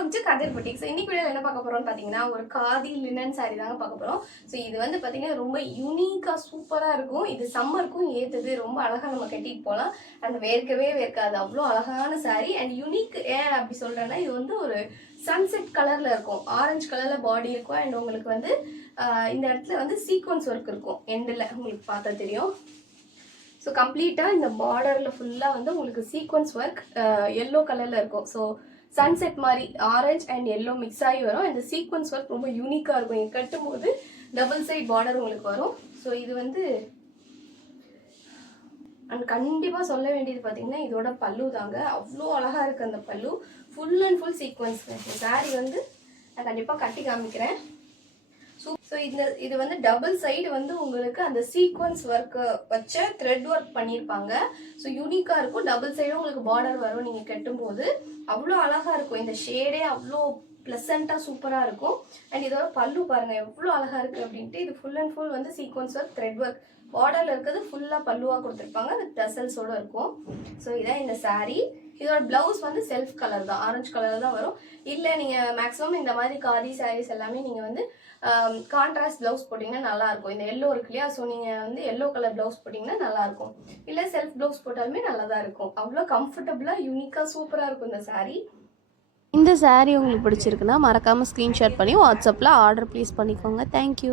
Welcome to Kathir boutique. So இன்னைக்கு வீடியோவில் என்ன பார்க்க போகிறோம்னு பார்த்தீங்கன்னா ஒரு காதி லினன் சாரீ தாங்க பார்க்க போகிறோம். ஸோ இது வந்து பார்த்தீங்கன்னா ரொம்ப யூனிக்காக சூப்பராக இருக்கும். இது சம்மருக்கும் ஏற்றுது, ரொம்ப அழகாக நம்ம கட்டிட்டு போகலாம். அண்ட் வேர்க்கவே வேர்க்காது, அவ்வளோ அழகான சாரீ. அண்ட் யூனிக் ஏன் அப்படி சொல்கிறேன்னா, இது வந்து ஒரு சன்செட் கலரில் இருக்கும், ஆரஞ்சு கலரில் பாடி இருக்கும். அண்ட் உங்களுக்கு வந்து இந்த இடத்துல வந்து சீக்வன்ஸ் ஒர்க் இருக்கும் எண்டில், உங்களுக்கு பார்த்தா தெரியும். ஸோ கம்ப்ளீட்டாக இந்த பார்டரில் ஃபுல்லாக வந்து உங்களுக்கு சீக்வன்ஸ் ஒர்க் எல்லோ கலரில் இருக்கும். ஸோ சன்செட் மாதிரி ஆரஞ்ச் அண்ட் எல்லோ மிக்ஸ் ஆகி வரும். இந்த சீக்வன்ஸ் ஒர்க் ரொம்ப யூனிக்காக இருக்கும். இங்கே கட்டும்போது டபுள் சைட் பார்டர் உங்களுக்கு வரும். ஸோ இது வந்து அண்ட் கண்டிப்பாக சொல்ல வேண்டியது பார்த்தீங்கன்னா இதோட பல்லு தாங்க, அவ்வளோ அழகாக இருக்குது அந்த பல்லு. Full and full sequence. இந்த சாரீ வந்து நான் கண்டிப்பாக கட்டி காமிக்கிறேன். ஸோ இது வந்து டபுள் சைடு வந்து உங்களுக்கு அந்த சீக்வன்ஸ் ஒர்க்கு வச்ச த்ரெட் ஒர்க் பண்ணியிருப்பாங்க. ஸோ யூனிக்காக இருக்கும். டபுள் சைடும் உங்களுக்கு பார்டர் வரும். நீங்கள் கட்டும்போது அவ்வளோ அழகாக இருக்கும். இந்த ஷேடே அவ்வளோ ப்ளசண்ட்டாக சூப்பராக இருக்கும். அண்ட் இதோட பல்லு பாருங்கள் எவ்வளோ அழகாக இருக்குது அப்படின்ட்டு. இது ஃபுல் அண்ட் ஃபுல் வந்து சீக்வன்ஸ் ஒர்க் த்ரெட் ஒர்க். பார்டரில் இருக்கிறது ஃபுல்லாக பல்லுவாக கொடுத்துருப்பாங்க, அது டசல்ஸோடு இருக்கும். ஸோ இதான் இந்த சாரீ. இதோட பிளவுஸ் வந்து செல்ஃப் கலர் தான், ஆரஞ்சு கலர் தான் வரும். இல்லை நீங்கள் மேக்ஸிமம் இந்த மாதிரி காதி சாரீஸ் எல்லாமே நீங்கள் வந்து கான்ட்ராஸ்ட் ப்ளவுஸ் போட்டிங்கன்னா நல்லாயிருக்கும். இந்த எல்லோ இருக்கு இல்லையா, ஸோ நீங்கள் வந்து எல்லோ கலர் ப்ளவுஸ் போட்டிங்கன்னா நல்லாயிருக்கும். இல்லை செல்ஃப் ப்ளவுஸ் போட்டாலுமே நல்லா தான் இருக்கும். அவ்வளோ கம்ஃபர்டபுளாக யூனிக்காக சூப்பராக இருக்கும் இந்த சாரீ. இந்த சாரீ உங்களுக்கு பிடிச்சிருக்குன்னா மறக்காமல் ஸ்க்ரீன்ஷாட் பண்ணி வாட்ஸ்அப்பில் ஆர்டர் ப்ளேஸ் பண்ணிக்கோங்க. தேங்க்யூ.